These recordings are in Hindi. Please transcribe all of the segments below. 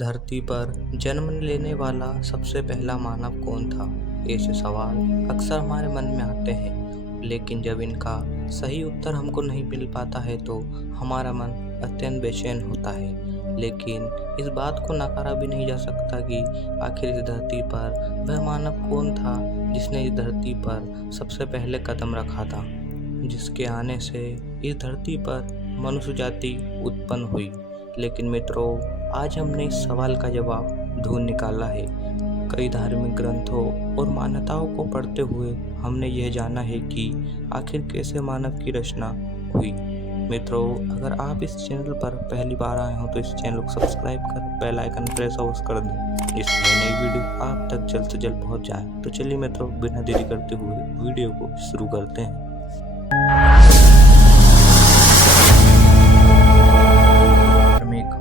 धरती पर जन्म लेने वाला सबसे पहला मानव कौन था? ऐसे सवाल अक्सर हमारे मन में आते हैं, लेकिन जब इनका सही उत्तर हमको नहीं मिल पाता है तो हमारा मन अत्यंत बेचैन होता है। लेकिन इस बात को नकारा भी नहीं जा सकता कि आखिर इस धरती पर वह मानव कौन था जिसने इस धरती पर सबसे पहले कदम रखा था, जिसके आने से इस धरती पर मनुष्य जाति उत्पन्न हुई। लेकिन मित्रों, आज हमने इस सवाल का जवाब ढूंढ निकाला है। कई धार्मिक ग्रंथों और मान्यताओं को पढ़ते हुए हमने यह जाना है कि आखिर कैसे मानव की रचना हुई। मित्रों, अगर आप इस चैनल पर पहली बार आए हो तो इस चैनल को सब्सक्राइब कर बेल आइकन प्रेस अवश्य कर दें, जिससे नई वीडियो आप तक जल्द से जल्द पहुंच जाए। तो चलिए मित्रों, बिना देरी करते हुए वीडियो को शुरू करते हैं।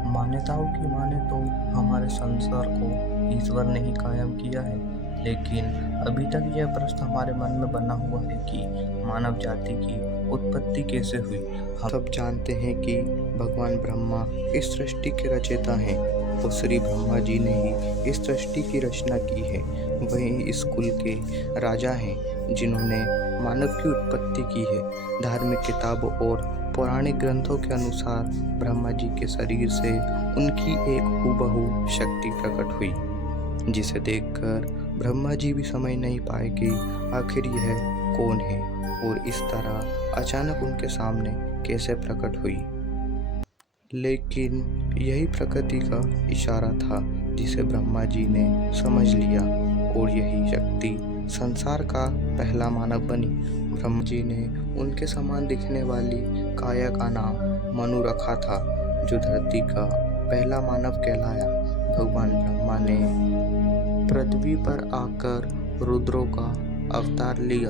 मान्यताओं की माने तो हमारे संसार को ईश्वर ने ही कायम किया है, लेकिन अभी तक यह प्रश्न हमारे मन में बना हुआ है कि मानव जाति की उत्पत्ति कैसे हुई। हम सब जानते हैं कि भगवान ब्रह्मा इस सृष्टि के रचयिता हैं और श्री ब्रह्मा जी ने ही इस सृष्टि की रचना की है। वही इस कुल के राजा हैं जिन्होंने मानव की उत्पत्ति की है। धार्मिक किताबों और पौराणिक ग्रंथों के अनुसार ब्रह्मा जी के शरीर से उनकी एक हूबहू शक्ति प्रकट हुई, जिसे देखकर ब्रह्मा जी भी समझ नहीं पाए कि आखिर यह कौन है और इस तरह अचानक उनके सामने कैसे प्रकट हुई। लेकिन यही प्रकृति का इशारा था जिसे ब्रह्मा जी ने समझ लिया और यही शक्ति संसार का पहला मानव बनी। ब्रह्मा जी ने उनके समान दिखने वाली काया का नाम मनु रखा था, जो धरती का पहला मानव कहलाया। भगवान ब्रह्मा ने पृथ्वी पर आकर रुद्रों का अवतार लिया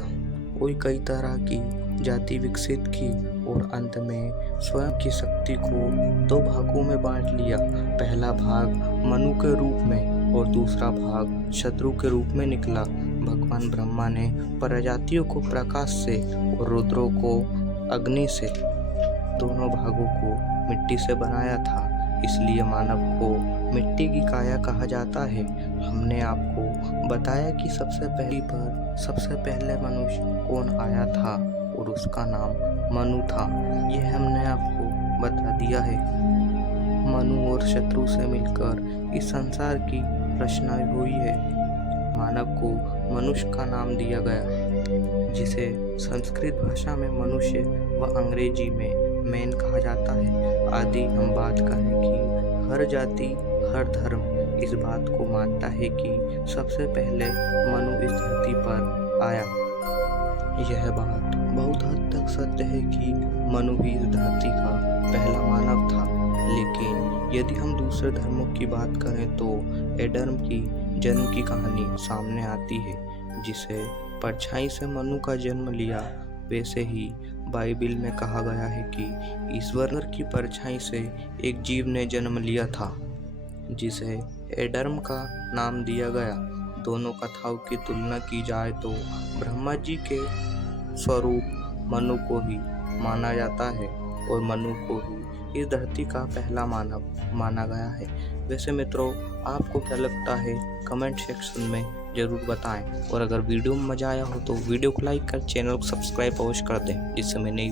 और कई तरह की जाति विकसित की और अंत में स्वयं की शक्ति को दो भागों में बांट लिया। पहला भाग मनु के रूप में और दूसरा भाग शत्रु के रूप में निकला। भगवान ब्रह्मा ने प्रजातियों को प्रकाश से और रुद्रों को अग्नि से, दोनों भागों को मिट्टी से बनाया था, इसलिए मानव को मिट्टी की काया कहा जाता है। हमने आपको बताया कि सबसे पहले मनुष्य कौन आया था और उसका नाम मनु था। यह हमने आपको बता दिया है। मनु और शत्रु से मिलकर इस संसार की रचना हुई है। मानव को मनुष्य का नाम दिया गया, जिसे संस्कृत भाषा में मनुष्य व अंग्रेजी में मैन कहा जाता है। आदि हम बात करें कि हर जाति हर धर्म इस बात को मानता है कि सबसे पहले मनु इस धरती पर आया। यह बात बहुत हद तक सत्य है कि मनु ही इस धरती का पहला मानव था। लेकिन यदि हम दूसरे धर्मों की बात करें तो एडम की जन्म की कहानी सामने आती है, जिसे परछाई से मनु का जन्म लिया। वैसे ही बाइबिल में कहा गया है कि ईश्वर की परछाई से एक जीव ने जन्म लिया था, जिसे एडम का नाम दिया गया। दोनों कथाओं की तुलना की जाए तो ब्रह्मा जी के स्वरूप मनु को ही माना जाता है और मनु को ही इस धरती का पहला मानव माना गया है। वैसे मित्रों, आपको क्या लगता है कमेंट सेक्शन में ज़रूर बताएं, और अगर वीडियो में मज़ा आया हो तो वीडियो को लाइक कर चैनल को सब्सक्राइब अवश्य कर दें, जिससे मैं नई